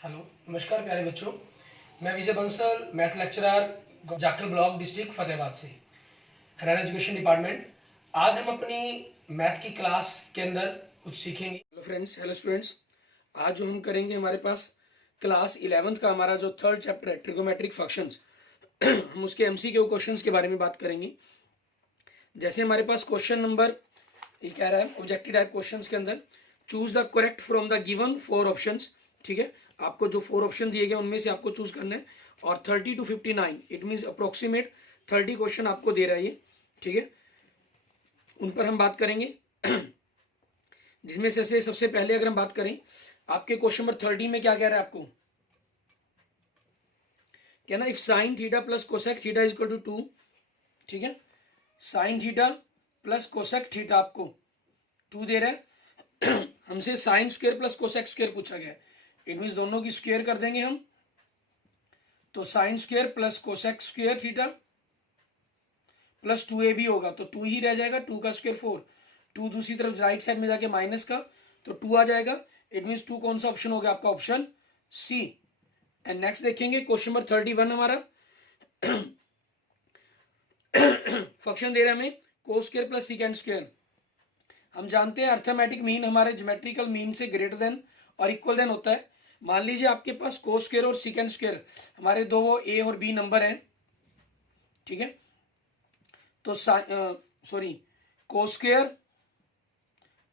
Hello, नमस्कार प्यारे बच्चों। मैं Vijay Bansal, math lecturer, Jakhal block, district Fatehabad से, हरियाणा एजुकेशन डिपार्टमेंट। आज हम अपनी मैथ की क्लास के अंदर कुछ सीखेंगे। Hello friends, hello students. आज जो हम करेंगे, हमारे पास क्लास 11th का हमारा जो थर्ड चैप्टर है, ट्रिगोमेट्रिक फंक्शंस, हम उसके एमसीक्यू क्वेश्चंस के बारे में बात करेंगे। जैसे हमारे पास क्वेश्चन नंबर ये कह रहा है, ऑब्जेक्टिव टाइप क्वेश्चंस के अंदर choose the correct from the given 4 options. ठीक है, आपको जो 4 ऑप्शन दिए गए उनमें से आपको चूज करना है। और 30 to 59 it mean approximate 30 question आपको दे रहा है ये। ठीक है, उन पर हम बात करेंगे। जिसमें से सबसे पहले अगर हम बात करें, आपके क्वेश्चन नंबर 30 में क्या कह रहा है आपको, क्या ना, if sine theta plus cosec theta is equal to 2। ठीक है, sine theta plus cosec theta आपको 2 दे रहा है। हमसे sine square plus cosec square पूछा गया है। इट मीन दोनों की स्क्वायर कर देंगे हम, तो sign square plus cosec square theta plus 2ab होगा, तो 2 ही रह जाएगा। 2 का स्क्वायर 4, 2 दूसरी तरफ राइट साइड में जाके माइनस का, तो 2 आ जाएगा। इट मीन 2 कौन सा ऑप्शन हो गया आपका, ऑप्शन सी। एंड नेक्स्ट देखेंगे क्वेश्चन नंबर 31 हमारा। फंक्शन दे रहा है हमें cos square plus secant square. हम जानते हैं अर्थमेटिक मीन हमारे ज्योमेट्रिकल मीन से ग्रेटर देन और इक्वल देन होता है। मान लीजिए आपके पास कोस स्क्वायर और सीकेंड स्क्वायर हमारे दो वो ए और बी नंबर हैं। ठीक है, तो sorry, cos square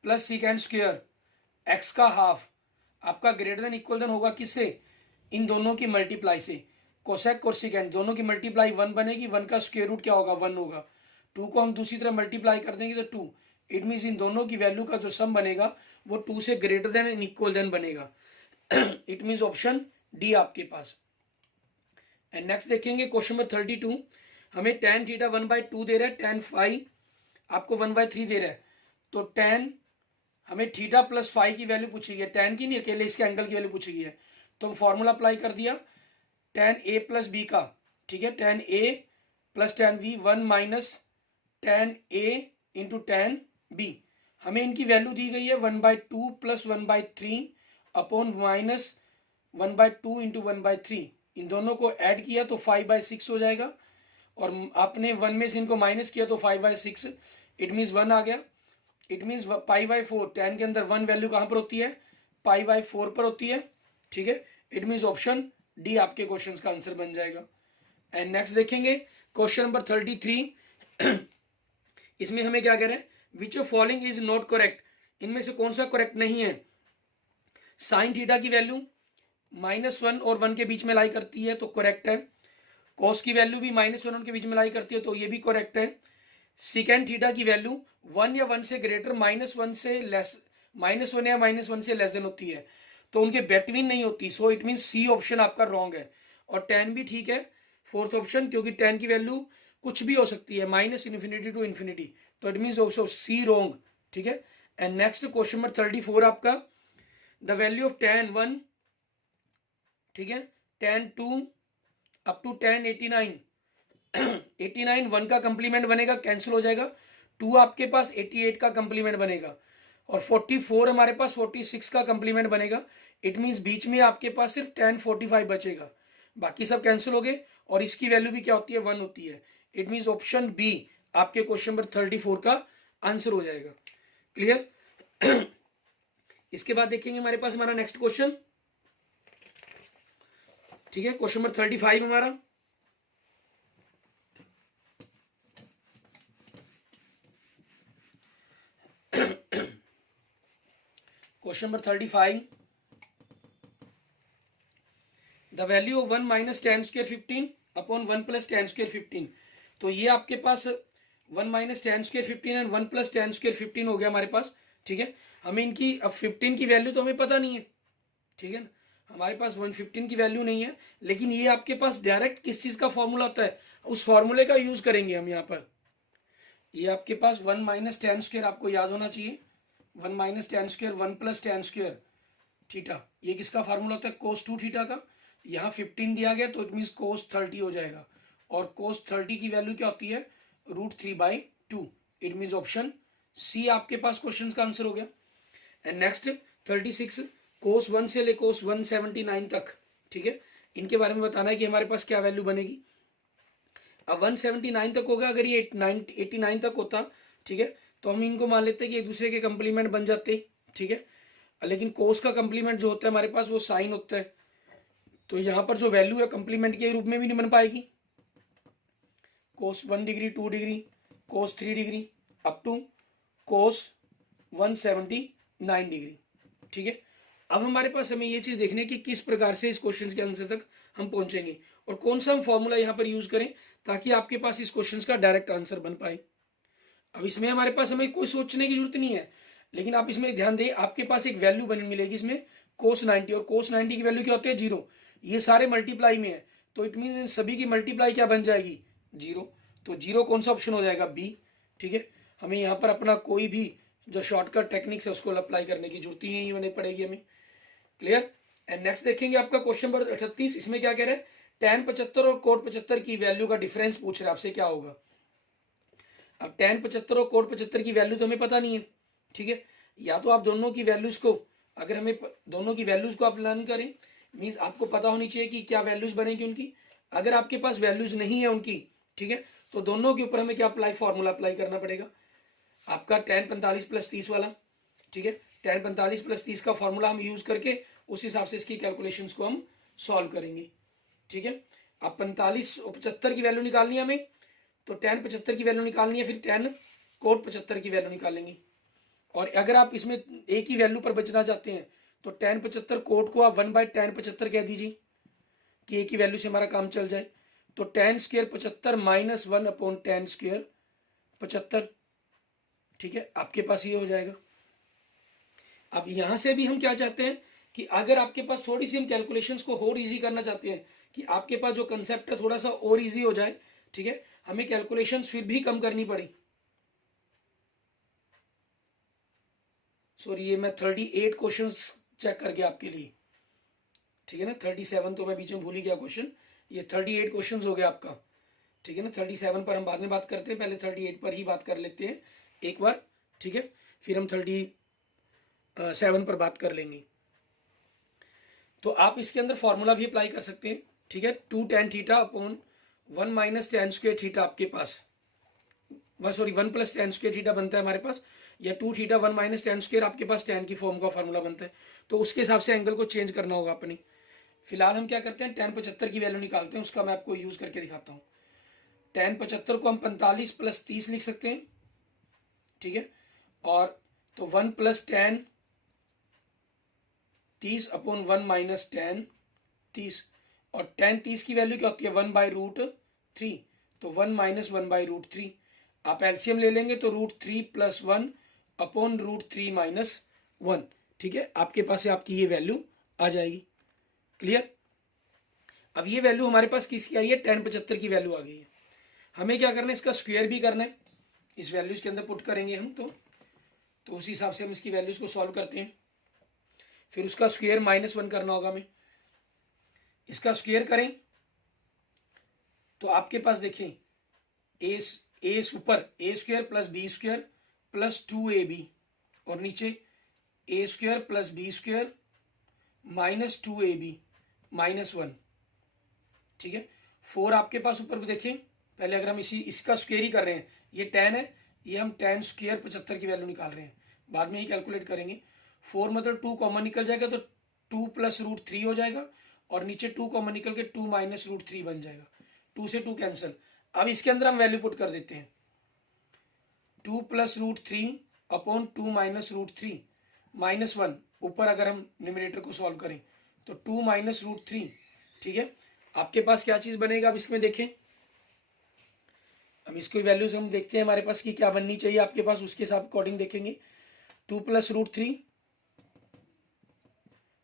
plus secant square x का हाफ आपका ग्रेटर देन इक्वल देन होगा किससे, इन दोनों की मल्टीप्लाई से। कोसेक और सीकेंड दोनों की मल्टीप्लाई 1 बनेगी, 1 का स्क्वायर रूट क्या होगा, 1 होगा। 2 को हम दूसरी तरफ मल्टीप्लाई कर देंगे तो 2। इट मीन इन दोनों की वैल्यू का जो सम बनेगा वो 2 से greater than and equal than बनेगा। इट मीन ऑप्शन डी आपके पास। एंड नेक्स्ट देखेंगे क्वेश्चन नंबर 32। हमें tan थीटा 1/2 दे रहा है, tan फाइव आपको 1/3 दे रहा है। तो tan हमें थीटा प्लस फाइव की वैल्यू पूछी है, tan की नहीं, अकेले इसके एंगल की वैल्यू पूछी है। तो हम फॉर्मूला अप्लाई कर दिया tan a प्लस बी का। ठीक है, tan a plus tan b 1 minus tan a into tan b। हमें इनकी वैल्यू दी गई है 1/2 प्लस 1/3 अपॉन माइनस 1/2 इंटू 1/3। इन दोनों को ऐड किया तो 5/6 हो जाएगा, और आपने 1 में से इनको माइनस किया तो 5/6। इट मीन्स 1 आ गया। इट मीन्स π/4, tan के अंदर 1 वैल्यू कहां पर होती है, π/4 पर होती है। ठीक है, इट मीन्स ऑप्शन डी आपके क्वेश्चन का आंसर बन जाएगा। एंड नेक्स्ट देखेंगे क्वेश्चन नंबर 33। इसमें हमें क्या कह रहे हैं, which of following is not correct, इनमें से कौन सा करेक्ट नहीं है। साइन थीटा की वैल्यू -1 और 1 के बीच में लाई करती है, तो करेक्ट है। कॉस की वैल्यू भी -1 और 1 के बीच में लाई करती है, तो ये भी करेक्ट है। सीकेंड थीटा की वैल्यू 1 या 1 से ग्रेटर, -1 से लेस, -1 या -1 से लेस देन होती है, तो उनके बिटवीन नहीं होती। So it mean C option आपका रॉन्ग है। और tan भी ठीक है, फोर्थ ऑप्शन, क्योंकि tan की वैल्यू कुछ भी हो सकती है, -∞ टू इन्फिनिटी, तो it mean also C wrong. ठीक है। एंड नेक्स्ट क्वेश्चन नंबर 34 आपका, द वैल्यू ऑफ tan 1, ठीक है, tan 2 अप टू tan 89। 89 1 का कंप्लीमेंट बनेगा, कैंसिल हो जाएगा। 2 आपके पास 88 का कंप्लीमेंट बनेगा, और 44 हमारे पास 46 का कंप्लीमेंट बनेगा। इट मींस बीच में आपके पास सिर्फ tan 45 बचेगा, बाकी सब कैंसिल हो गए, और इसकी वैल्यू भी क्या होती है, 1 होती है। इट मींस ऑप्शन बी आपके क्वेश्चन नंबर 34 का आंसर हो जाएगा। क्लियर। इसके बाद देखेंगे हमारे पास हमारा नेक्स्ट क्वेश्चन। ठीक है, क्वेश्चन नंबर 35 हमारा, question number 35, the value of 1 minus tan square 15 upon 1 plus tan square 15। तो ये आपके पास 1 minus tan square 15 and 1 plus tan square 15 हो गया हमारे पास। ठीक है, हमें इनकी अब 15 की वैल्यू तो हमें पता नहीं है। ठीक है ना, हमारे पास 115 की वैल्यू नहीं है, लेकिन ये आपके पास डायरेक्ट किस चीज का फॉर्मूला होता है, उस फॉर्मूले का यूज करेंगे हम यहाँ पर। ये आपके पास 1 माइनस tan स्क्वायर आपको याद होना चाहिए, 1 minus tan square 1 plus tan square theta, ये किसका फार्मूला होता है, cos 2 थीटा का। यहाँ 15 दिया गया, तो इट मीन cos 30 हो जाएगा, और cos 30 की वैल्यू क्या होती है, √3/2। इट मीन ऑप्शन सी आपके पास क्वेश्चन का आंसर हो गया। एंड नेक्स्ट 36, कोस 1 से ले कोस 179 तक, ठीक है, इनके बारे में बताना है कि हमारे पास क्या वैल्यू बनेगी। अब 179 तक होगा, अगर ये 89 तक होता, ठीक है, तो हम इनको मान लेते हैं कि एक दूसरे के कंप्लीमेंट बन जाते, ठीक है। लेकिन कोस का कंप्लीमेंट जो होता है हमारे पास वो साइन होता है, तो यहाँ पर जो वैल्यू है कंप्लीमेंट के रूप में भी नहीं बन पाएगी। Cos 1 degree, 2 degree, cos 3 degree, up to cos 179 degree, ठीक है। अब हमारे पास हमें ये चीज देखने की किस प्रकार से इस क्वेश्चन के आंसर तक हम पहुंचेंगे और कौन सा हम फॉर्मूला यहाँ पर यूज करें ताकि आपके पास इस क्वेश्चन का डायरेक्ट आंसर बन पाए। अब इसमें हमारे पास हमें कोई सोचने की जरूरत नहीं है, लेकिन आप इसमें ध्यान दें, आपके पास एक वैल्यू बन मिलेगी इसमें कोस 90, और कोस 90 की वैल्यू क्या होती है, 0। ये सारे मल्टीप्लाई में है, तो इट मीन सभी की मल्टीप्लाई क्या बन जाएगी, 0। तो 0 कौन सा ऑप्शन हो जाएगा, बी, ठीक है। हमें यहाँ पर अपना कोई भी जो शॉर्टकट टेक्निक्स है उसको अप्लाई करने की जरूरत ही नहीं पड़ेगी हमें। क्लियर। एंड नेक्स्ट देखेंगे आपका क्वेश्चन नंबर 38। इसमें क्या कह रहे हैं, tan 75 और कोट 75 की वैल्यू का डिफरेंस पूछ रहे हैं आपसे, क्या होगा। अब tan 75 और कोट 75 की वैल्यू तो हमें पता नहीं है, ठीक है। या तो आप दोनों की वैल्यूज को, अगर हमें दोनों की वैल्यूज को आप लर्न करें, मीन्स आपको पता होनी चाहिए कि क्या वैल्यूज बनेगी उनकी। अगर आपके पास वैल्यूज नहीं है उनकी, ठीक है, तो दोनों के ऊपर हमें क्या फॉर्मूला अप्लाई करना पड़ेगा, आपका tan 45 + 30 वाला, ठीक है। tan 45 + 30 का फॉर्मूला हम यूज करके उस हिसाब से इसकी कैलकुलेशंस को हम सॉल्व करेंगे, ठीक है। अब 45 और 75 की वैल्यू निकालनी है हमें, तो tan 75 की वैल्यू निकालनी है, फिर tan कोट 75 की वैल्यू निकालेंगे। और अगर आप इसमें एक ही वैल्यू पर बचना चाहते हैं तो tan 75 कोट को आप 1/tan 75 कह दीजिए कि एक ही वैल्यू से हमारा काम चल जाए। तो tan स्क्वायर 75 - 1/tan स्क्वायर 75, ठीक है, आपके पास ये हो जाएगा। अब यहां से भी हम क्या चाहते हैं कि अगर आपके पास थोड़ी सी हम कैलकुलेशंस को और इजी करना चाहते हैं, कि आपके पास जो कंसेप्ट है थोड़ा सा और इजी हो जाए, ठीक है, हमें कैलकुलेशंस फिर भी कम करनी पड़ी। सॉरी, ये मैं 38 क्वेश्चंस चेक कर गया आपके लिए, ठीक है ना। 37 तो मैं बीच में भूल ही गया क्वेश्चन, ये 38 क्वेश्चन हो गया आपका, ठीक है ना। 37 पर हम बाद में बात करते हैं, पहले 38 पर ही बात कर लेते हैं एक बार, ठीक है, फिर हम 37 पर बात कर लेंगे। तो आप इसके अंदर फॉर्मूला भी अप्लाई कर सकते हैं, ठीक है। 2 tan theta upon 1 - tan square theta आपके पास, 1 + tan स्क्वायर थीटा बनता है हमारे पास, या 2 थीटा 1 - tan स्क्वायर आपके पास tan की फॉर्म का फॉर्मूला बनता है। तो उसके हिसाब से एंगल को चेंज करना होगा अपनी। फिलहाल हम क्या करते हैं, tan 75 की वैल्यू निकालते हैं, उसका मैं आपको यूज करके दिखाता हूँ। tan 75 को हम 45 + 30 लिख सकते हैं, ठीक है। और तो 1 + tan 30 अपॉन 1 - tan 30, और tan 30 की वैल्यू क्या होती है, 1/√3, तो 1 - 1/√3। आप एलसीएम ले लेंगे तो √3 + 1 अपॉन √3 - 1, ठीक है, आपके पास आपकी ये वैल्यू आ जाएगी। क्लियर। अब ये वैल्यू हमारे पास किसकी आई है, tan 75 की वैल्यू आ गई है। हमें क्या करना है, इसका स्क्वायर भी करना है, इस वैल्यूज के अंदर पुट करेंगे हम, तो उस हिसाब से हम इसकी वैल्यूज को सॉल्व करते हैं। फिर उसका स्क्वायर -1 करना होगा हमें, इसका स्क्वायर करें तो आपके पास देखें ए ऊपर a² + b² + 2ab, और नीचे a² + b² - 2ab - 1, ठीक है। 4 आपके पास ऊपर भी देखें, पहले अगर हम इसका स्क्वायर ही कर रहे हैं, ये tan है, ये हम tan स्क्वायर 75 की वैल्यू निकाल रहे हैं, बाद में ही कैलकुलेट करेंगे। 4 मतलब 2 कॉमन निकल जाएगा, तो 2 + √3 हो जाएगा, और नीचे 2 कॉमन निकल के 2 - √3 बन जाएगा, 2 से 2 कैंसिल। अब इसके अंदर हम वैल्यू पुट कर देते हैं, 2 + √3 अपॉन 2 - √3 -1, ऊपर अगर हम न्यूमरेटर को सॉल्व करें तो 2 - √3, ठीक है। आपके पास क्या चीज बनेगा, अब इसमें देखें, अब इसकी वैल्यूज हम देखते हैं हमारे पास की क्या बननी चाहिए आपके पास, उसके हिसाब अकॉर्डिंग देखेंगे। 2 + √3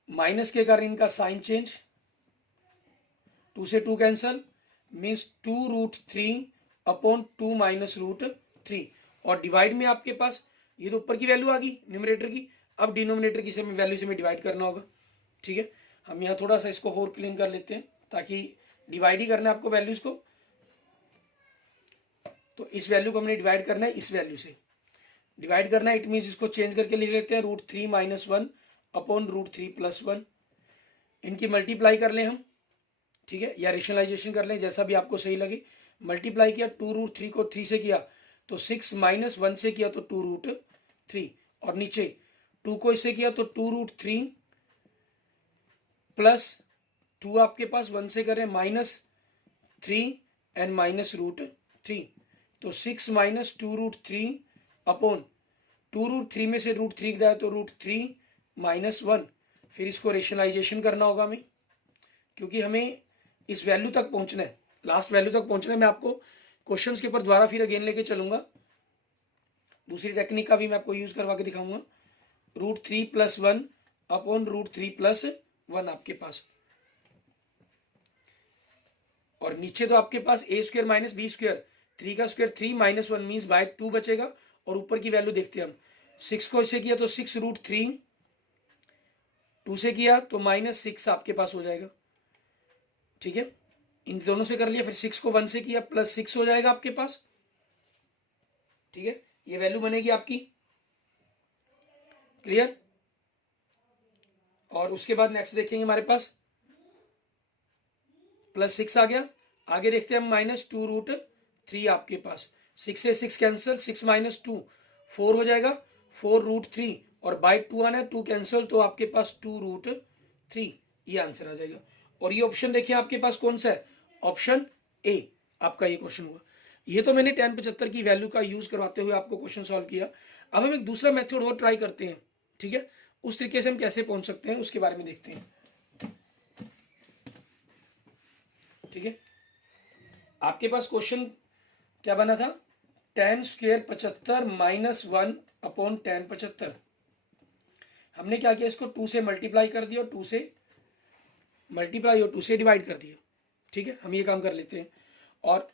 माइनस के कारण इनका साइन चेंज, 2 से 2 कैंसल, मीन्स 2√3 अपॉन 2 - √3, और डिवाइड में आपके पास ये तो ऊपर की वैल्यू आ गई न्यूमरेटर की, अब डिनोमिनेटर की वैल्यू से हमें डिवाइड करना होगा, ठीक है। हम यहाँ थोड़ा सा इसको और क्लीन कर लेते हैं, ताकि डिवाइड ही करना है आपको वैल्यूज को, तो इस वैल्यू को हमने डिवाइड करना है, इस वैल्यू से डिवाइड करना है, इट मीन्स इसको चेंज करके लिख लेते हैं, √3 - 1 अपॉन √3+1। इनकी मल्टीप्लाई कर लें हम, ठीक है, या रेशनलाइजेशन कर लें, जैसा भी आपको सही लगे। मल्टीप्लाई किया 2√3 को 3 से किया तो 6 - 1 से किया तो 2√3, और नीचे 2 को इससे किया तो 2√3 प्लस 2 आपके पास 1 से करें -3 एंड -√3, तो 6 - 2√3 अपॉन 2√3 में से √3 गिराया तो √3 - 1। फिर इसको रेशनलाइजेशन करना होगा हमें, क्योंकि हमें इस वैल्यू तक पहुंचना है, लास्ट वैल्यू तक पहुंचना है। मैं आपको क्वेश्चंस के ऊपर दोबारा फिर अगेन लेके चलूंगा, दूसरी टेक्निक का भी मैं आपको यूज करवा के दिखाऊंगा। √3+1 अपॉन √3+1 आपके पास, और नीचे तो आपके पास a² - b², 3 का स्क्वायर 3 - 1 मीन्स बाय 2 बचेगा, और ऊपर की वैल्यू देखते हैं हम। 6 को इससे किया तो 6√3, 2 से किया तो -6 आपके पास हो जाएगा, ठीक है, इन दोनों से कर लिया। फिर 6 को 1 से किया +6 हो जाएगा आपके पास, ठीक है, ये वैल्यू बनेगी आपकी, क्लियर। और उसके बाद नेक्स्ट देखेंगे, हमारे पास +6 आ गया। आगे देखते हैं हम -2√3 आपके पास, 6 से 6 कैंसिल, 6 - 2 4 हो जाएगा, 4√3, और बाय 2 आना है, 2 कैंसिल, तो आपके पास 2√3, ये आंसर आ जाएगा। और ये ऑप्शन देखिए आपके पास कौन सा है, ऑप्शन ए आपका ये क्वेश्चन हुआ। ये तो मैंने tan 75 की वैल्यू का यूज करवाते हुए आपको क्वेश्चन सॉल्व किया। अब हम एक दूसरा मेथड और ट्राई करते हैं, ठीक है, उस तरीके से हम कैसे पहुंच सकते हैं उसके बारे में देखते हैं, ठीक है। आपके पास क्वेश्चन क्या बना था, tan² 75 - 1 अपॉन tan 75। हमने क्या किया, इसको 2 से मल्टीप्लाई कर दिया, और 2 से मल्टीप्लाई और 2 से डिवाइड कर दिया, ठीक है, हम ये काम कर लेते हैं। और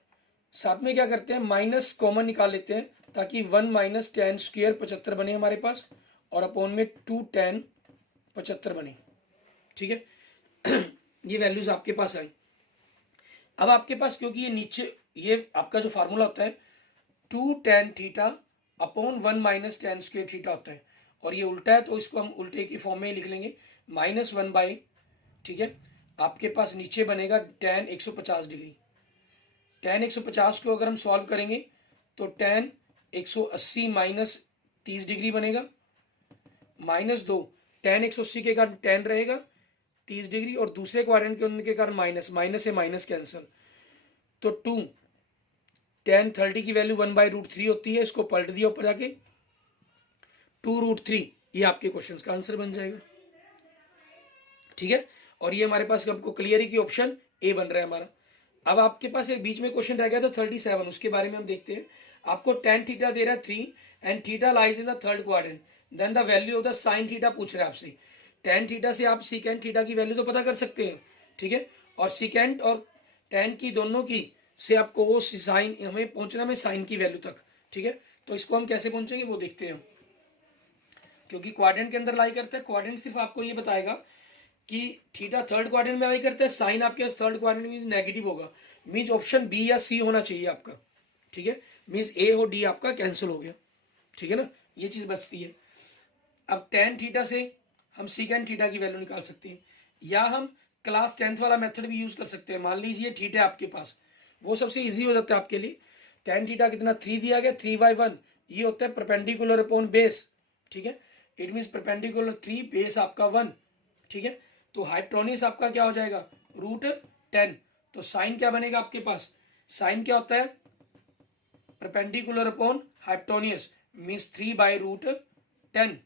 साथ में क्या करते हैं, माइनस कॉमन निकाल लेते हैं, ताकि 1 - tan² 75 बने हमारे पास, और अपॉन में 2 tan 75 बने, ठीक है। ये वैल्यूज आपके पास आई। अब आपके पास, क्योंकि ये नीचे ये आपका जो फार्मूला होता है 2 tan theta upon 1 - tan² theta होता है, और ये उल्टा है तो इसको हम उल्टे की फॉर्म में ही लिख लेंगे, -1/, ठीक है। आपके पास नीचे बनेगा tan 150 डिग्री। tan 150 को अगर हम सॉल्व करेंगे तो tan 180 - 30 डिग्री बनेगा, -2 tan 180 के कारण tan रहेगा 30 डिग्री, और दूसरे क्वाड्रेंट के होने के कारण माइनस से माइनस कैंसिल, तो 2 tan 30 की वैल्यू 1/√3 होती है, इसको पलट दिया ऊपर जाके 2√3, ये आपके क्वेश्चन का आंसर बन जाएगा, ठीक है। और ये हमारे पास आपको क्लियर है कि ऑप्शन ए बन रहा है हमारा। अब आपके पास एक बीच में क्वेश्चन रह गया था 37, उसके बारे में हम देखते हैं। आपको tan थीटा दे रहा है 3 and theta lies in the third quadrant, then the value of the sin theta पूछ रहा है आपसे। tan थीटा से आप secant थीटा की वैल्यू तो पता कर सकते हैं, ठीक है, और secant और tan की दोनों की से आपको वो साइन, हमें पहुंचना में साइन की वैल्यू तक, ठीक है। तो इसको हम कैसे पहुंचेंगे वो देखते हैं, क्योंकि क्वाड्रेंट के अंदर लाई करता है। क्वाड्रेंट सिर्फ आपको ये बताएगा कि थीटा थर्ड क्वाड्रेंट में लाई करता है, साइन आपके पास थर्ड क्वाड्रेंट में नेगेटिव होगा, मीन्स ऑप्शन बी या सी होना चाहिए आपका, ठीक है, मीन्स ए और डी आपका कैंसिल हो गया, ठीक है ना, ये चीज बचती है। अब tan थीटा से हम secant थीटा की वैल्यू निकाल सकते हैं, या हम क्लास 10th वाला मेथड भी यूज कर सकते हैं। मान लीजिए थीटा आपके पास, वो सबसे इजी हो जाता है आपके लिए। tan थीटा कितना 3 दिया गया, 3/1, ये होता है परपेंडिकुलर अपॉन बेस, ठीक है, इट मीन्स परपेंडिकुलर 3 बेस आपका 1, ठीक है। तो हाइपोटेन्यूज आपका क्या हो जाएगा, √10। तो साइन क्या बनेगा आपके पास, साइन क्या होता है, परपेंडिकुलर अपॉन हाइपोटेन्यूज, मीन्स 3/√10,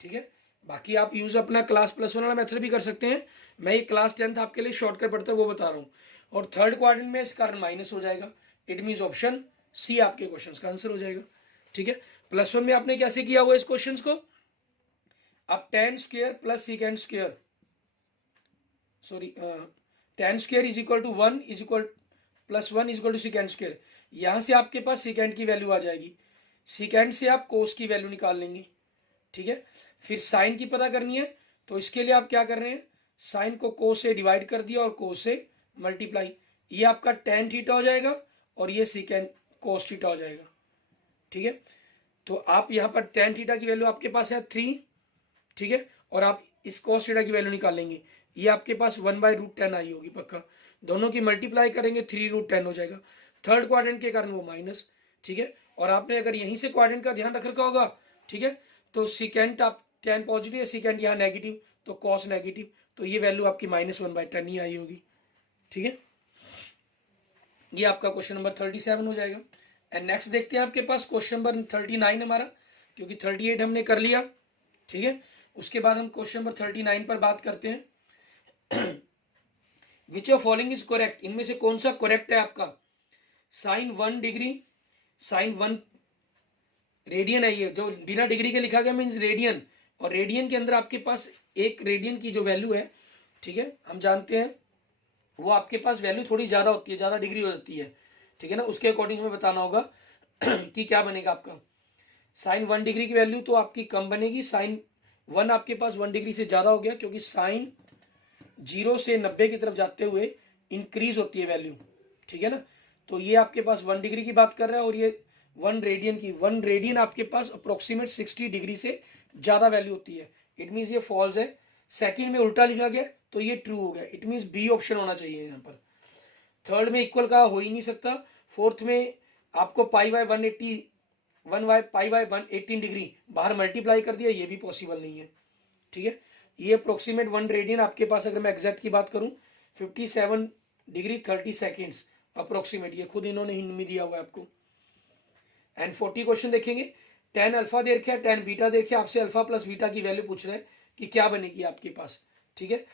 ठीक है। बाकी आप यूज अपना क्लास +1 वाला मेथड भी कर सकते हैं, मैं ये क्लास 10th आपके लिए शॉर्टकट पड़ता है वो बता रहा हूँ। और थर्ड क्वाड्रेंट में इस कारण माइनस हो जाएगा, इट मीन्स ऑप्शन सी आपके क्वेश्चन का आंसर हो जाएगा, ठीक है। +1 में आपने कैसे किया हुआ इस क्वेश्चन को, अब tan² + secant², sorry tan² = 1 +1 = secant², यहां से आपके पास secant की वैल्यू आ जाएगी, secant से आप cos की वैल्यू निकाल लेंगे, ठीक है। फिर साइन की पता करनी है, तो इसके लिए आप क्या कर रहे हैं, साइन को cos से डिवाइड कर दिया और cos से मल्टीप्लाई, ये आपका tan थीटा हो जाएगा और ये secant cos थीटा हो जाएगा, ठीक है। तो आप यहाँ पर tan थीटा की वैल्यू आपके पास है 3, ठीक है, और आप इस cos थीटा की वैल्यू निकालेंगे, ये आपके पास 1/√10 आई होगी पक्का। दोनों की मल्टीप्लाई करेंगे 3√10 हो जाएगा, थर्ड क्वाड्रेंट के कारण वो माइनस, ठीक है। और आपने अगर यहीं से क्वाड्रेंट का ध्यान रख रखा होगा, ठीक है, तो सिकेंट आप tan पॉजिटिव है, सिकेंट यहाँ नेगेटिव, तो cos नेगेटिव, तो ये वैल्यू आपकी -1/10 ही आई होगी, ठीक है। ये आपका क्वेश्चन नंबर 37 हो जाएगा। एंड नेक्स्ट देखते हैं आपके पास क्वेश्चन नंबर 39 हमारा, क्योंकि 38 हमने कर लिया, ठीक है। उसके बाद हम क्वेश्चन नंबर 39 पर बात करते हैं। Which of following is correct, इनमें से कौन सा करेक्ट है आपका। साइन 1 डिग्री, साइन 1 रेडियन है, ये जो बिना डिग्री के लिखा गया मीन्स रेडियन, और रेडियन के अंदर आपके पास एक रेडियन की जो वैल्यू है, ठीक है, हम जानते हैं वो आपके पास वैल्यू थोड़ी ज्यादा होती है, ज्यादा डिग्री हो जाती है, ठीक है ना। उसके अकॉर्डिंग हमें बताना होगा कि क्या बनेगा आपका। साइन 1 डिग्री की वैल्यू तो आपकी कम बनेगी, साइन 1 आपके पास 1 डिग्री से ज्यादा हो गया, क्योंकि साइन 0 से 90 की तरफ जाते हुए इंक्रीज होती है वैल्यू, ठीक है ना। तो ये आपके पास 1 डिग्री की बात कर रहा है, और ये 1 रेडियन की, 1 रेडियन आपके पास अप्रोक्सीमेट 60 डिग्री से ज्यादा वैल्यू होती है। इट मीन्स ये फॉल्स है। सेकंड में उल्टा लिखा गया तो ये ट्रू हो गया, इट मीन्स बी ऑप्शन होना चाहिए यहाँ पर। थर्ड में इक्वल का हो ही नहीं सकता। फोर्थ में आपको pi by 180 pi by 118 degree बाहर मल्टीप्लाई कर दिया, ये भी पॉसिबल नहीं है, ठीक है। ये अप्रोक्सीमेट 1 रेडियन आपके पास, अगर मैं एग्जैक्ट की बात करूं 57 डिग्री 30 सेकेंड्स अप्रोक्सीमेट, ये खुद इन्होंने हिंट में दिया हुआ है आपको। एंड 40 क्वेश्चन देखेंगे। tan अल्फा दे रखा है, tan बीटा दे रखा है, आपसे अल्फा प्लस बीटा की वैल्यू पूछ रहे हैं कि क्या बनेगी आपके पास, ठीक है।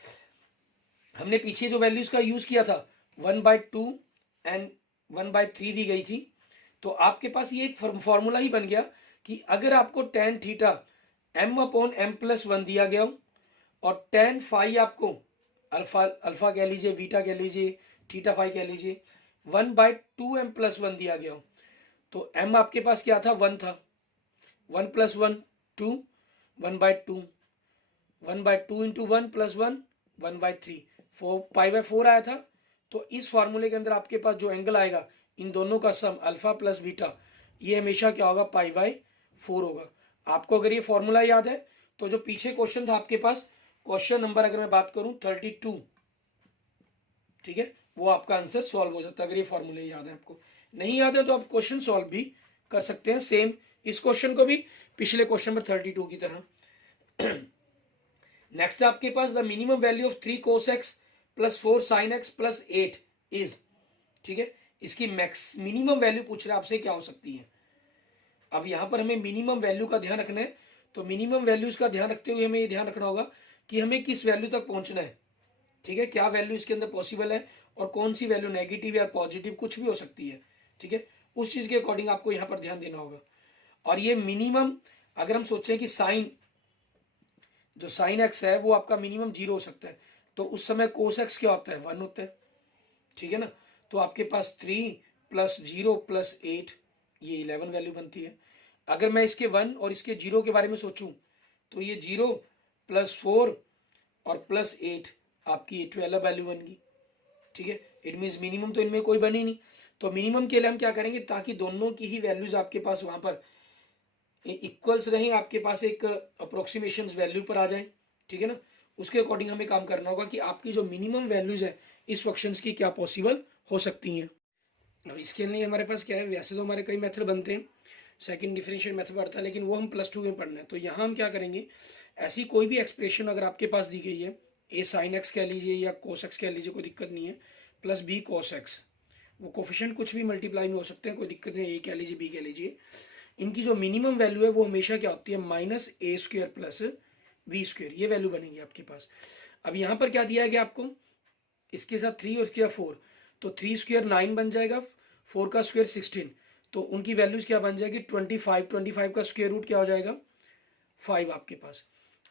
हमने पीछे जो वैल्यूज का यूज किया था 1/2 एंड 1/3 दी गई थी, तो आपके पास ये एक फॉर्मूला ही बन गया कि अगर आपको tan थीटा m/m+1 दिया गया हो, और tan फाई आपको अल्फा कह लीजिए, बीटा कह लीजिए, थीटा फाई कह लीजिए, 1/2m+1 दिया गया हो, तो m आपके पास क्या था, 1 था, 1 + 1 2, 1/2, 1/2 इंटू 1 + 1 1/3, 4 आया था। तो इस फॉर्मूले के अंदर आपके पास जो एंगल आएगा इन दोनों का सम अल्फा प्लस बीटा, ये हमेशा क्या होगा, π/4 होगा। आपको अगर ये फॉर्मूला याद है तो जो पीछे क्वेश्चन था आपके पास, क्वेश्चन नंबर अगर मैं बात करूं 32, ठीक है, वो आपका आंसर सॉल्व हो जाता है अगर ये फॉर्मूले याद है। आपको नहीं याद है तो आप क्वेश्चन सॉल्व भी कर सकते हैं, सेम इस क्वेश्चन को भी पिछले क्वेश्चन नंबर 32 की तरह। नेक्स्ट आपके पास the minimum value of 3 cos x + 4 sin x + 8 is, ठीक है, इसकी मैक्स मिनिमम वैल्यू पूछ रहा है आपसे, क्या हो सकती है। अब यहां पर हमें मिनिमम वैल्यू का ध्यान रखना है, तो मिनिमम वैल्यूज का ध्यान रखते हुए हमें ये ध्यान रखना होगा कि हमें किस वैल्यू तक पहुंचना है, ठीक है, क्या वैल्यू इसके अंदर पॉसिबल है, और कौन सी वैल्यू नेगेटिव या पॉजिटिव कुछ भी हो सकती है, ठीक है, उस चीज के अकॉर्डिंग आपको यहाँ पर ध्यान देना होगा। और ये मिनिमम अगर हम सोचें कि साइन जो साइन एक्स है वो आपका मिनिमम 0 हो सकता है, तो उस समय कोस एक्स क्या होता है, 1 होता है, ठीक है ना। तो आपके पास 3 + 0 + 8, ये 11 वैल्यू बनती है। अगर मैं इसके 1 और इसके 0 के बारे में सोचूं तो ये 0 + 4 और +8 आपकी 12 वैल्यू बन गई, ठीक है। इट मीन्स मिनिमम तो इनमें कोई बनी नहीं, तो मिनिमम के लिए हम क्या करेंगे, ताकि दोनों की ही वैल्यूज आपके पास वहां पर इक्वल्स रहें, आपके पास एक अप्रोक्सीमेशन वैल्यू पर आ जाए, ठीक है ना। उसके अकॉर्डिंग हमें काम करना होगा कि आपकी जो मिनिमम वैल्यूज है इस फंक्शंस की क्या पॉसिबल हो सकती हैं। अब इसके लिए हमारे पास क्या है, वैसे तो हमारे कई मेथड बनते हैं, सेकंड डिफरेंशियल मेथड पढ़ता है, लेकिन वो हम +2 में पढ़ना है। तो यहाँ हम क्या करेंगे, ऐसी कोई भी एक्सप्रेशन अगर आपके पास दी गई है, a sin x कह लीजिए या cos x कह लीजिए, कोई दिक्कत नहीं है, + b cos x, वो कोफिशिएंट कुछ भी मल्टीप्लाई में हो सकते हैं, कोई दिक्कत नहीं, a कह लीजिए b कह लीजिए। इनकी जो मिनिमम वैल्यू है वो हमेशा क्या होती है, -a² + b², ये वैल्यू बनेगी आपके पास। अब यहाँ पर क्या दिया गया आपको, इसके साथ 3 और इसके साथ 4, तो 3² 9 बन जाएगा, 4 का स्क्वायर 16, तो उनकी वैल्यूज क्या बन जाएगी 25 का स्क्वायर रूट क्या हो जाएगा 5 आपके पास।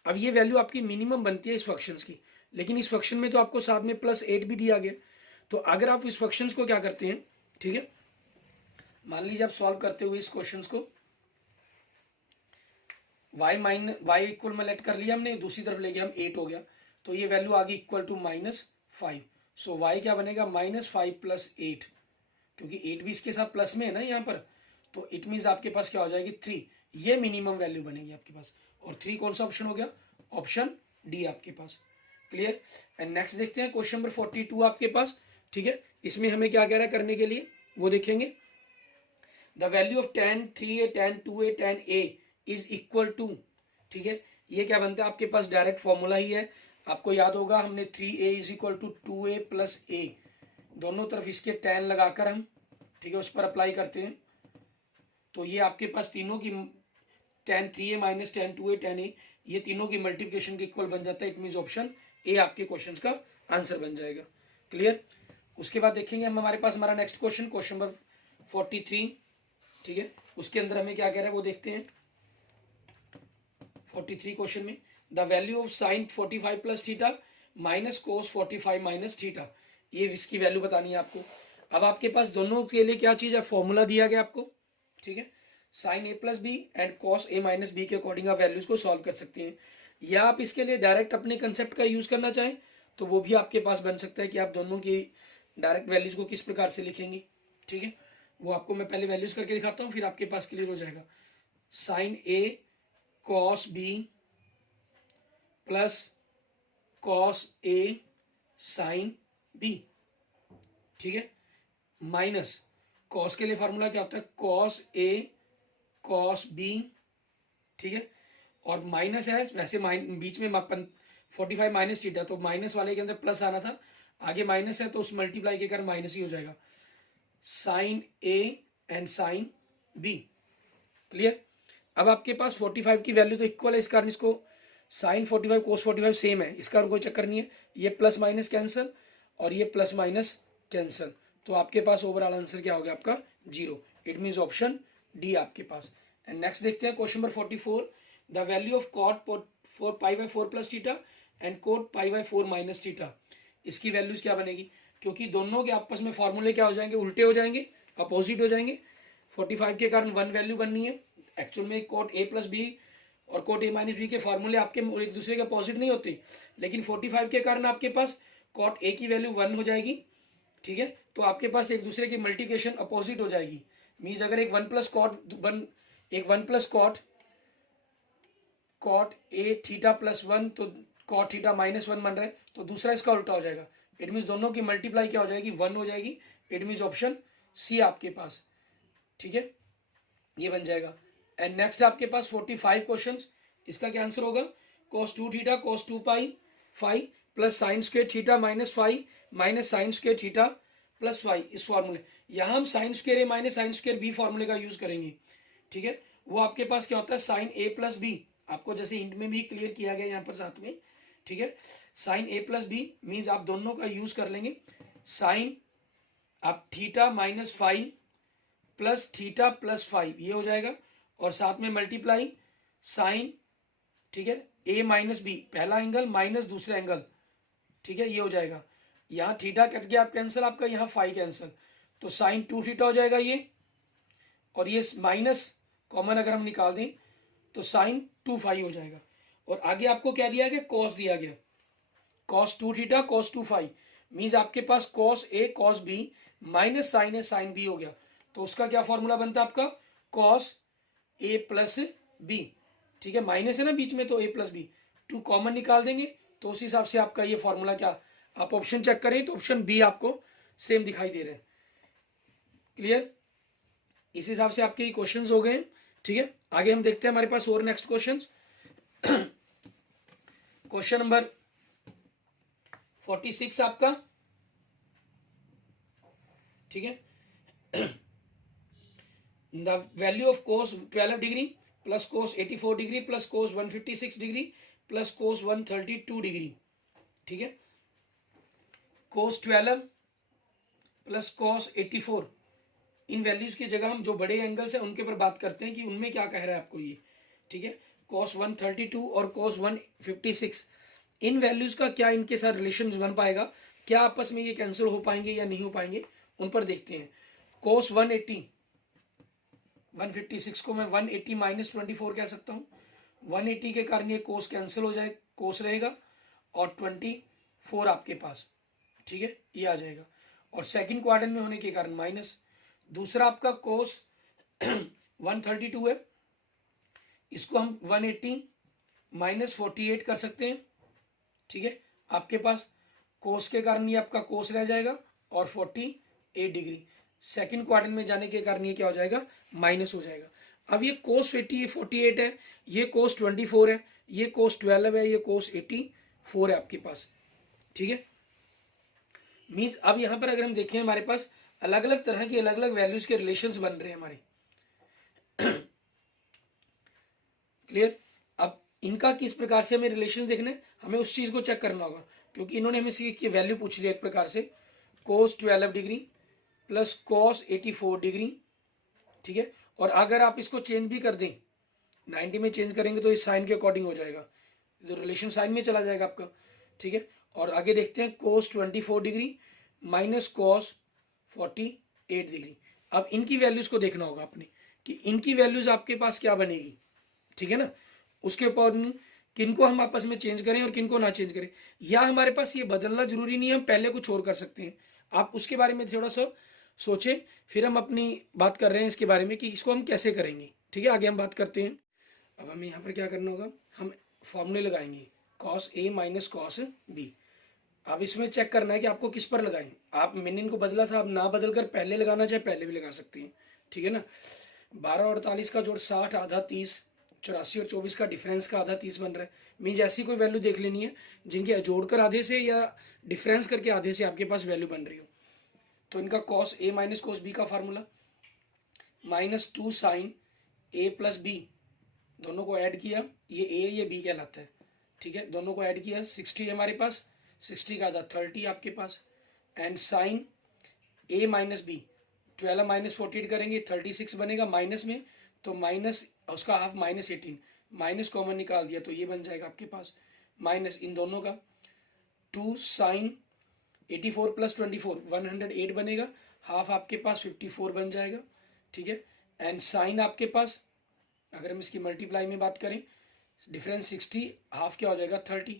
अब ये वैल्यू आपकी मिनिमम बनती है इस फंक्शंस की, लेकिन इस फंक्शन में तो आपको साथ में +8 भी दिया गया। तो अगर आप इस फंक्शंस को क्या करते हैं, ठीक है, मान लीजिए आप सॉल्व करते हुए इस क्वेश्चंस को y इक्वल में लेट कर लिया हमने, दूसरी तरफ ले गया हम 8 हो गया, तो ये वैल्यू आ गई इक्वल टू -5। सो y क्या बनेगा, -5 + 8, क्योंकि 8 भी इसके साथ प्लस में है ना यहाँ पर, तो इट मीन्स आपके पास क्या हो जाएगी 3, ये मिनिमम वैल्यू बनेगी आपके पास। और 3 कौन सा ऑप्शन हो गया, ऑप्शन डी आपके पास। क्लियर। एंड नेक्स्ट देखते हैं क्वेश्चन नंबर 42 आपके पास। ठीक है, इसमें हमें क्या कह रहा है करने के लिए वो देखेंगे। The value of tan 3a tan 2a tan a is equal to, ठीक है, ये क्या बनता है आपके पास डायरेक्ट फॉर्मूला ही है, आपको याद होगा हमने 3a is equal to 2a plus a, दोनों तरफ इसके tan लगाकर हम, ठीक है, उस पर अप्लाई करते हैं, तो ये आपके पास तीनों की tan 3a minus tan 2a tan a, ये तीनों की मल्टीप्लिकेशन के इक्वल बन जाता है। इट मीन्स ऑप्शन ए आपके क्वेश्चन का आंसर बन जाएगा। क्लियर। उसके बाद देखेंगे हम, हमारे पास हमारा नेक्स्ट क्वेश्चन नंबर 43, ठीक है, उसके अंदर हमें क्या कह रहा है वो देखते हैं। 43 क्वेश्चन में the value of sine 45 plus theta minus cos 45 minus theta, ये इसकी वैल्यू बतानी है आपको। अब आपके पास दोनों के लिए क्या चीज है, फॉर्मूला दिया गया आपको, ठीक है, sine A plus B and cos A minus B के अकॉर्डिंग आप वैल्यूज को सॉल्व कर सकते हैं, या आप इसके लिए डायरेक्ट अपने कंसेप्ट का यूज करना चाहें तो वो भी आपके पास बन सकता है कि आप दोनों की डायरेक्ट वैल्यूज को किस प्रकार से लिखेंगे। ठीक है, वो आपको मैं पहले वैल्यूज करके दिखाता हूँ, फिर आपके पास क्लियर हो जाएगा। Sine A cos B plus cos A sine B, ठीक है, माइनस कॉस के लिए फॉर्मूला क्या होता है, कॉस ए कॉस बी, ठीक है, और माइनस है वैसे बीच में 45 माइनस थीटा, तो माइनस वाले के अंदर प्लस आना था, आगे माइनस है तो उस मल्टीप्लाई के कारण माइनस ही हो जाएगा, sine A and sine B. Clear. अब आपके पास 45 की वैल्यू तो इक्वल है, इस कारण इसको साइन 45 कोस 45 सेम है, इसका कोई चक्कर नहीं है, ये प्लस माइनस कैंसिल और ये प्लस माइनस कैंसिल, तो आपके पास ओवरऑल आंसर क्या हो गया आपका 0। इट मीन्स ऑप्शन डी आपके पास। एंड नेक्स्ट देखते हैं question number 44, the value of cot 4 pi by 4 plus theta and cot pi by 4 minus theta, इसकी वैल्यूज क्या बनेगी, क्योंकि दोनों के आपस में फॉर्मूले क्या हो जाएंगे, उल्टे हो जाएंगे, अपोजिट हो जाएंगे। 45 के कारण 1 वैल्यू बननी है, एक्चुअल में कोट ए प्लस बी और कोट ए माइनस बी के फॉर्मूले आपके एक दूसरे के अपोजिट नहीं होते, लेकिन 45 के कारण आपके पास कॉट ए की वैल्यू 1 हो जाएगी, ठीक है, तो आपके पास एक दूसरे की मल्टीप्लिकेशन अपोजिट हो जाएगी। मीन्स अगर एक 1 plus cot A theta plus 1 तो कॉट थीटा माइनस 1 बन रहा है, तो दूसरा इसका उल्टा हो जाएगा, इट मीन्स दोनों की मल्टीप्लाई क्या हो जाएगी 1 हो जाएगी। इट मीन्स ऑप्शन सी आपके पास, ठीक है, ये बन जाएगा। एंड नेक्स्ट आपके पास 45 क्वेश्चंस, इसका क्या आंसर होगा, cos 2 थीटा cos 2 पाई 5 plus sine square theta minus 5 minus sine square theta plus 5, इस फॉर्मूले, यहाँ हम साइन स्क्वायर ए माइनस साइन स्क्वायर बी फॉर्मूले का यूज करेंगे। ठीक है, वो आपके पास क्या होता है साइन ए प्लस बी, आपको जैसे हिंट में भी क्लियर किया गया यहाँ पर साथ में, ठीक है, sine A plus B means आप दोनों का यूज कर लेंगे, साइन आप theta minus 5 plus theta plus 5 ये हो जाएगा, और साथ में मल्टीप्लाई साइन, ठीक है, ए माइनस बी, पहला एंगल माइनस दूसरा एंगल, ठीक है, ये हो जाएगा, यहाँ थीटा कट गया आप कैंसिल, आपका यहाँ 5 कैंसिल, तो साइन 2 थीटा हो जाएगा ये, और ये माइनस कॉमन अगर हम निकाल दें तो साइन 2 5 हो जाएगा, और आगे आपको क्या दिया गया, कॉस दिया गया, कॉस 2 थीटा कॉस 2 5 मीन्स आपके पास cos A cos B minus sign A sine B हो गया, तो उसका क्या फॉर्मूला बनता है आपका कॉस ए प्लस बी, ठीक है, माइनस है ना बीच में तो ए प्लस बी, 2 कॉमन निकाल देंगे तो उस हिसाब से आपका ये फॉर्मूला क्या, आप ऑप्शन चेक करें तो ऑप्शन बी आपको सेम दिखाई दे रहे हैं। क्लियर, इस हिसाब से आपके क्वेश्चंस हो गए। ठीक है, आगे हम देखते हैं हमारे पास और नेक्स्ट क्वेश्चंस। क्वेश्चन नंबर 46 आपका, ठीक है, the value of cos 12 degree plus cos 84 degree plus cos 156 degree plus cos 132 degree, ठीक है, कोस 12 प्लस कोस 84, इन वैल्यूज की जगह हम जो बड़े एंगल्स हैं उनके ऊपर बात करते हैं कि उनमें क्या कह रहा है आपको ये, ठीक है, कोस 132 और कोस 156, इन वैल्यूज का क्या इनके साथ रिलेशन बन पाएगा, क्या आपस में ये कैंसिल हो पाएंगे या नहीं हो पाएंगे, उन पर देखते हैं। कोस 180 156 को मैं 180 माइनस 24 कह सकता हूँ, 180 के कारण ये कोस कैंसिल हो जाए, कोस रहेगा और 24 आपके पास, ठीक है, ये आ जाएगा, और सेकंड क्वाड्रेंट में होने के कारण माइनस, दूसरा आपका कोस 132 है, इसको हम 180 -48 कर सकते हैं, ठीक है। आपके पास कोस के कारण ये आपका कोस रह जाएगा और 48 डिग्री, सेकंड क्वाड्रेंट में जाने के कारण ये क्या हो जाएगा, माइनस हो जाएगा। अब ये कोस 48 है, ये कोस 24 है, ये कोस 12 है, ये कोस 84 है आपके पास, ठीक है। मीन्स अब यहाँ पर अगर हम देखें हमारे पास अलग अलग तरह की अलग अलग वैल्यूज के रिलेशंस बन रहे हैं हमारे, क्लियर। अब इनका किस प्रकार से हमें रिलेशन देखना है, हमें उस चीज को चेक करना होगा, क्योंकि इन्होंने हमें इसकी वैल्यू पूछ लिया एक प्रकार से, कोस 12 डिग्री प्लस कॉस 84 डिग्री, ठीक है। और अगर आप इसको चेंज भी कर दें, 90 में चेंज करेंगे तो इस साइन के अकॉर्डिंग हो जाएगा, तो रिलेशन साइन में चला जाएगा आपका, ठीक है। और आगे देखते हैं कोस 24 डिग्री माइनस कॉस 48 डिग्री। अब इनकी वैल्यूज को देखना होगा आपने कि इनकी वैल्यूज आपके पास क्या बनेगी, ठीक है ना। उसके अकॉर्डिंग किनको हम आपस में चेंज करें और किनको ना चेंज करें, या हमारे पास ये बदलना जरूरी नहीं है, हम पहले कुछ और कर सकते हैं। आप उसके बारे में थोड़ा सा सोचें, फिर हम अपनी बात कर रहे हैं इसके बारे में कि इसको हम कैसे करेंगे, ठीक है। आगे हम बात करते हैं। अब हमें यहाँ पर क्या करना होगा, हम फॉर्मूले लगाएंगे cos A minus cos B. अब इसमें चेक करना है कि आपको किस पर लगाएं। आप मैंने इनको बदला था, आप ना बदल कर पहले लगाना चाहे पहले भी लगा सकते हैं, ठीक है ना। 12 और 48 का जोड़ 60 आधा 30, 84 और 24 का डिफरेंस का आधा 30 बन रहा है। मीन्स ऐसी कोई वैल्यू देख लेनी है जिनके जोड़कर आधे से या डिफरेंस करके आधे से आपके पास वैल्यू बन रही हो। तो इनका cos A minus cos B का formula -2 sign A plus B, दोनों को ऐड किया, ये ए ये बी कहलाता है, ठीक है। दोनों को ऐड किया, 60 है हमारे पास, 60 का आधा 30 आपके पास, and sine A minus B, 12 minus 48 करेंगे 36 बनेगा माइनस में, तो माइनस उसका हाफ -18, माइनस कॉमन निकाल दिया तो ये बन जाएगा आपके पास माइनस इन दोनों का 2 साइन 84 प्लस 24 108 बनेगा, हाफ आपके पास 54 बन जाएगा, ठीक है। एंड साइन आपके पास अगर हम इसकी मल्टीप्लाई में बात करें, डिफरेंस 60, हाफ क्या हो जाएगा 30,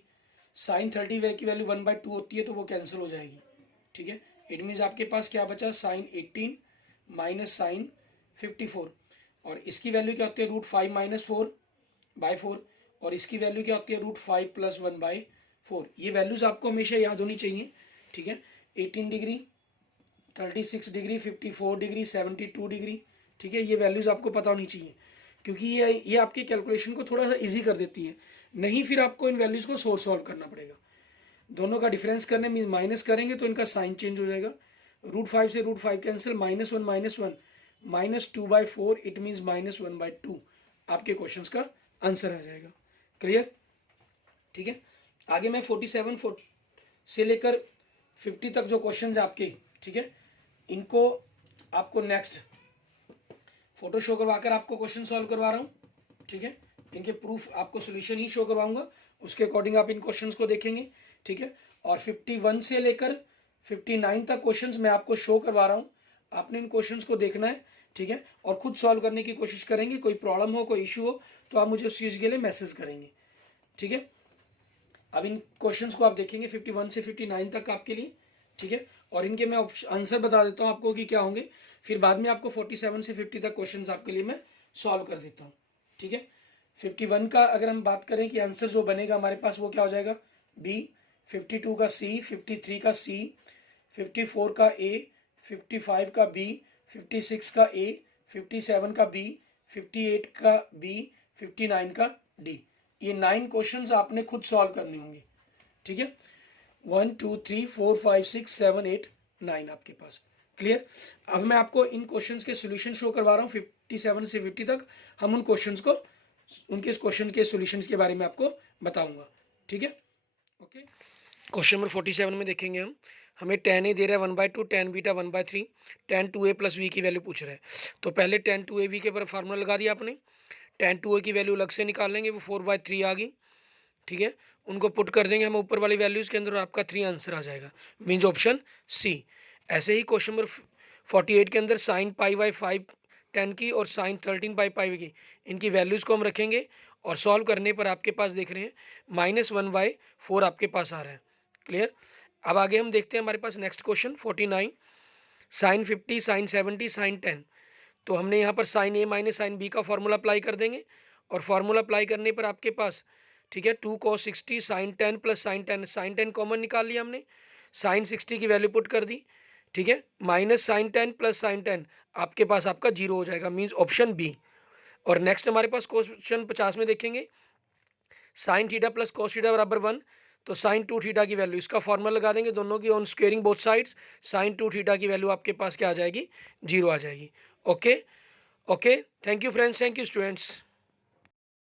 साइन 30 वे की वैल्यू 1/2 होती है तो वो कैंसिल हो जाएगी, ठीक है। इट मीन्स आपके पास क्या बचा, साइन 18 माइनस साइन 54, और इसकी वैल्यू क्या होती है √5 माइनस 4/4, और इसकी वैल्यू क्या होती है √5 प्लस 1/4। ये वैल्यूज आपको हमेशा याद होनी चाहिए, ठीक है। 18 डिग्री, 36 डिग्री, 54 डिग्री, 72 डिग्री, ठीक है। ये वैल्यूज आपको पता होनी चाहिए, क्योंकि ये आपके कैलकुलेशन को थोड़ा सा इजी कर देती है। नहीं फिर आपको इन वैल्यूज को सोर्स सॉल्व करना पड़ेगा। दोनों का डिफरेंस करने मीन माइनस करेंगे तो इनका साइन चेंज हो जाएगा, √5 से √5 कैंसिल, -1 -2/4, इट मीन्स -1/2 आपके क्वेश्चन का आंसर आ जाएगा। क्लियर, ठीक है। आगे मैं 47 से लेकर 50 तक जो क्वेश्चन है आपके, ठीक है, इनको आपको नेक्स्ट फोटो शो करवाकर आपको क्वेश्चन सॉल्व करवा रहा हूँ, ठीक है। इनके प्रूफ आपको सोल्यूशन ही शो करवाऊंगा, उसके अकॉर्डिंग आप इन क्वेश्चंस को देखेंगे, ठीक है। और 51 से लेकर 59 तक क्वेश्चंस मैं आपको शो करवा रहा हूँ, आपने इन क्वेश्चंस को देखना है, ठीक है, और खुद सॉल्व करने की कोशिश करेंगे। कोई प्रॉब्लम हो, कोई इशू हो तो आप मुझे उस चीज़ के लिए मैसेज करेंगे, ठीक है। अब इन क्वेश्चंस को आप देखेंगे 51 से 59 तक आपके लिए, ठीक है। और इनके मैं आंसर बता देता हूँ आपको कि क्या होंगे, फिर बाद में आपको 47 से 50 तक क्वेश्चंस आपके लिए मैं सॉल्व कर देता हूँ, ठीक है। 51 का अगर हम बात करें कि आंसर जो बनेगा हमारे पास वो क्या हो जाएगा, बी, 52 का सी, 53 का सी, 54 का ए, 55 का बी, 56 का ए, 57 का बी, 58 का बी, 59 का डी। ये 9 क्वेश्चंस आपने खुद सॉल्व करने होंगे, ठीक है। 1 2 3 4 5 6 7 8 9 आपके पास। क्लियर। अब मैं आपको इन क्वेश्चंस के सॉल्यूशन शो करवा रहा हूँ 57 से 50 तक। हम उन क्वेश्चंस को, उनके क्वेश्चन के सॉल्यूशंस के बारे में आपको बताऊंगा, ठीक है। ओके, क्वेश्चन नंबर 47 में देखेंगे हम, हमें tan a दे रहा है 1/2, tan beta 1/3, tan 2a plus b की वैल्यू पूछ रहा है। तो पहले tan 2ab के पर फार्मूला लगा दिया आपने, tan 2a की वैल्यू अलग से निकाल लेंगे, वो 4/3 आ गई, ठीक है। उनको पुट कर देंगे हम ऊपर वाली वैल्यूज़ के अंदर, आपका 3 आंसर आ जाएगा, मीन्स ऑप्शन सी। ऐसे ही क्वेश्चन नंबर 48 के अंदर साइन π/5 10 की और साइन 13 π की, इनकी वैल्यूज़ को हम रखेंगे और सॉल्व करने पर आपके पास देख रहे हैं -1/4 आपके पास आ रहा है। क्लियर। अब आगे हम देखते हैं हमारे पास next question 49, sine 50, sine 70, sine 10। तो हमने यहाँ पर sine A minus sine B का फॉर्मूला अप्लाई कर देंगे, और फार्मूला अप्लाई करने पर आपके पास ठीक है। 2 cos 60 sin 10 plus sign 10 common निकाल लिया हमने, साइन 60 की वैल्यू पुट कर दी, ठीक है। माइनस साइन 10 प्लस साइन 10 आपके पास आपका 0 हो जाएगा, मीन्स ऑप्शन बी। और नेक्स्ट हमारे पास क्वेश्चन 50 में देखेंगे, sine theta plus cos theta बराबर 1, तो साइन 2 थीटा की वैल्यू, इसका फॉर्मूला लगा देंगे दोनों की on squaring both sides, sine 2 theta की वैल्यू आपके पास क्या आ जाएगी, 0 आ जाएगी। Okay okay, thank you friends, thank you students.